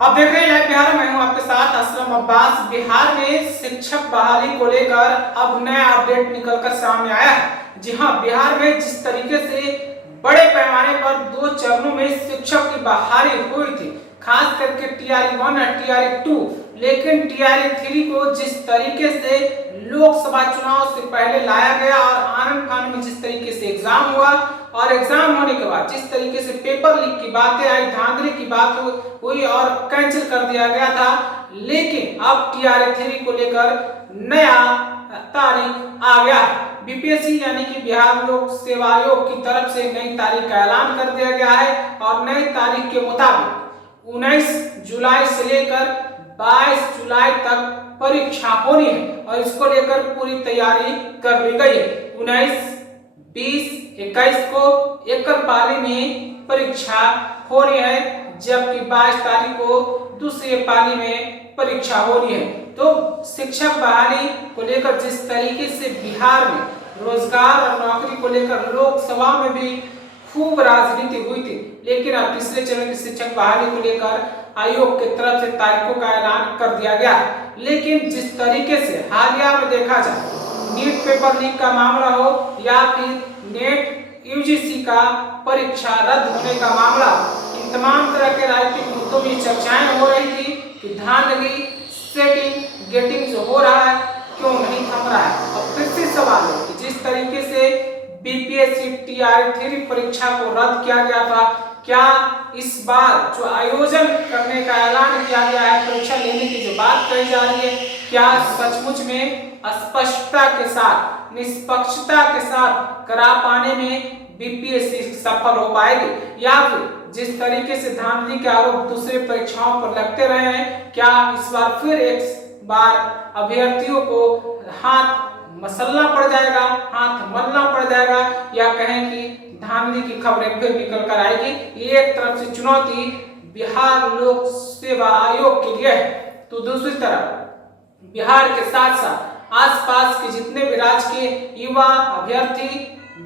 आप देख रहे हैं लाइव बिहार। मैं हूं आपके साथ असलम अब्बास। बिहार में शिक्षक बहाली को लेकर अब नया अपडेट निकलकर सामने आया है। जी हां, बिहार में जिस तरीके से बड़े पैमाने पर 2 चरणों में शिक्षक की बहाली हुई थी, खास करके टीआरई 1 और टीआरई 2, लेकिन टीआरई 3 को जिस तरीके से लोकसभा चुनाव से पहले लाया गया और आनंद फानन में जिस तरीके से एग्जाम हुआ और एग्जाम होने के बाद जिस तरीके से पेपर लीक की बातें आई, धांधली की बात हुई और कैंसिल कर दिया गया था, लेकिन अब टीआरई 3 को लेकर नया तारीख आ गया है। बीपीएससी यानी कि बिहार लोक सेवा आयोग की तरफ से नई तारीख का ऐलान कर दिया गया है और नई तारीख के मुताबिक 19 जुलाई से लेकर 22 जुलाई तक परीक्षा होनी है और इसको लेकर पूरी तैयारी कर ली गई है। 19, 20, 21 को एक पाली में परीक्षा होनी है, जबकि 22 तारीख को दूसरी पाली में परीक्षा होनी है। तो शिक्षक बहाली को लेकर जिस तरीके से बिहार में रोजगार और नौकरी को लेकर लोकसभा में भी खूब राजनीति हुई थी, लेकिन अब तीसरे चरण की शिक्षक बहाली को लेकर आयोग की तरफ से तारीखों का ऐलान कर दिया गया है। लेकिन जिस तरीके से हालिया में देखा जाए, नीट पेपर लीक का मामला हो या फिर नेट यूजीसी का परीक्षा रद्द होने का मामला, इन तमाम तरह के राजनीतिक मुद्दों में चर्चाएं हो रही थी कि धांधली, सेटिंग, गेटिंग जो हो रहा है क्यों नहीं थम रहा है। और फिर से सवाल है कि जिस तरीके से बीपीएससी टीआरई 3 परीक्षा को रद्द किया गया था, क्या इस बार जो आयोजन करने का ऐलान किया गया है, परीक्षा लेने की जो बात कही जा रही है, क्या सचमुच में स्पष्टता के साथ, निष्पक्षता के साथ करा पाने में बीपीएससी सफल हो पाएगी, या फिर जिस तरीके से धांधली के आरोप दूसरे परीक्षाओं पर लगते रहे हैं, क्या इस बार फिर एक बार अभ्यर्थियों को हाथ मसलना पड़ जाएगा, हाथ मलना पड़ जाएगा, या कहें कि धांधली की खबरें फिर निकल कर आएगी। ये एक तरफ से चुनौती बिहार लोक सेवा आयोग के लिए है, तो दूसरी तरफ बिहार के साथ साथ आसपास के जितने भी राज्य के युवा अभ्यर्थी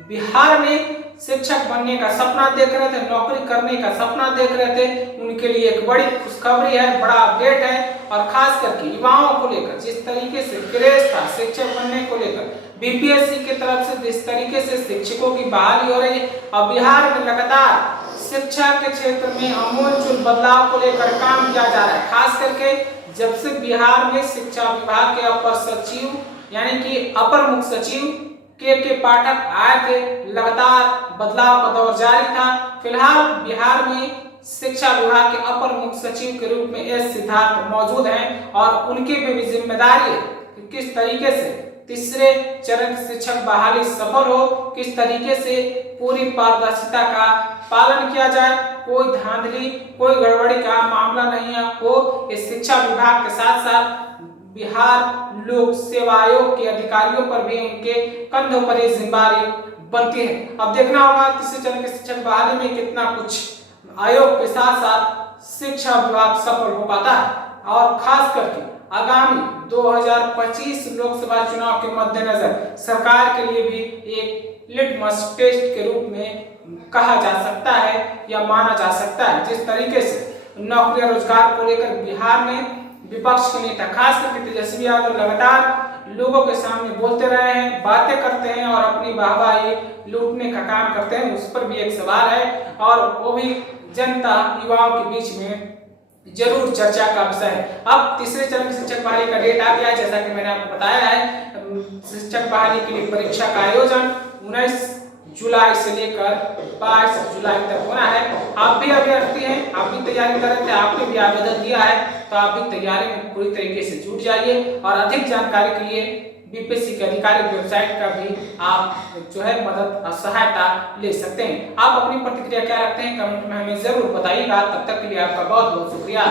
बिहार में शिक्षक बनने का सपना देख रहे थे, नौकरी करने का सपना देख रहे थे, उनके लिए एक बड़ी खुशखबरी है, बड़ा अपडेट है। और खास करके युवाओं को लेकर जिस तरीके से क्रेज था शिक्षक बनने को लेकर, बीपीएससी की तरफ से जिस तरीके से शिक्षकों की बहाली हो रही है और बिहार में लगातार शिक्षा के क्षेत्र में आमूलचूल बदलाव को लेकर काम किया जा रहा है। खास करके जब से बिहार में शिक्षा विभाग के अपर सचिव यानी कि अपर मुख्य सचिव के पाठक आए थे, लगातार बदलाव का दौर जारी था। फिलहाल बिहार में शिक्षा विभाग के अपर मुख्य सचिव के रूप में एस सिद्धार्थ मौजूद हैं और उनकी भी जिम्मेदारी है कि किस तरीके से तीसरे चरण शिक्षक बहाली सफल हो, किस तरीके से पूरी पारदर्शिता का पालन किया जाए, कोई धांधली, कोई गड़बड़ी का मामला नहीं हो। इस शिक्षा विभाग के साथ साथ बिहार लोक सेवा आयोग के अधिकारियों पर भी उनके कंधों पर ये जिम्मेदारी बनती है। अब देखना होगा तीसरे चरण के शिक्षक बहाली में कितना कुछ आयोग के साथ साथ शिक्षा विभाग सफल हो पाता है। और खास करके आगामी 2025 लोकसभा चुनाव के मद्देनजर सरकार के लिए भी एक लिटमस टेस्ट के रूप में कहा जा सकता है या माना जा सकता है। जिस तरीके से नौकरी और रोजगार को लेकर बिहार में विपक्ष के नेता खास करके तेजस्वी यादव लगातार लोगों के सामने बोलते रहे हैं, बातें करते हैं और अपनी वाहवाही लूटने का काम करते हैं, उस पर भी एक सवाल है और वो भी जनता युवाओं के बीच में जरूर चर्चा का विषय है। अब तीसरे चरण की शिक्षक बहाली का डेट आ गया है, जैसा कि मैंने आपको बताया है। शिक्षक बहाली के लिए परीक्षा का आयोजन 19 जुलाई से लेकर 22 जुलाई तक होना है। आप भी अभ्यर्थी हैं, आप भी तैयारी कर रहे थे, आपने भी आवेदन दिया है, तो आप भी तैयारी में पूरी तरीके से जुट जाइए। और अधिक जानकारी के लिए बीपीएससी की आधिकारिक वेबसाइट का भी आप जो है मदद और सहायता ले सकते हैं। आप अपनी प्रतिक्रिया क्या रखते हैं कमेंट में हमें जरूर बताइएगा। तब तक के लिए आपका बहुत बहुत शुक्रिया।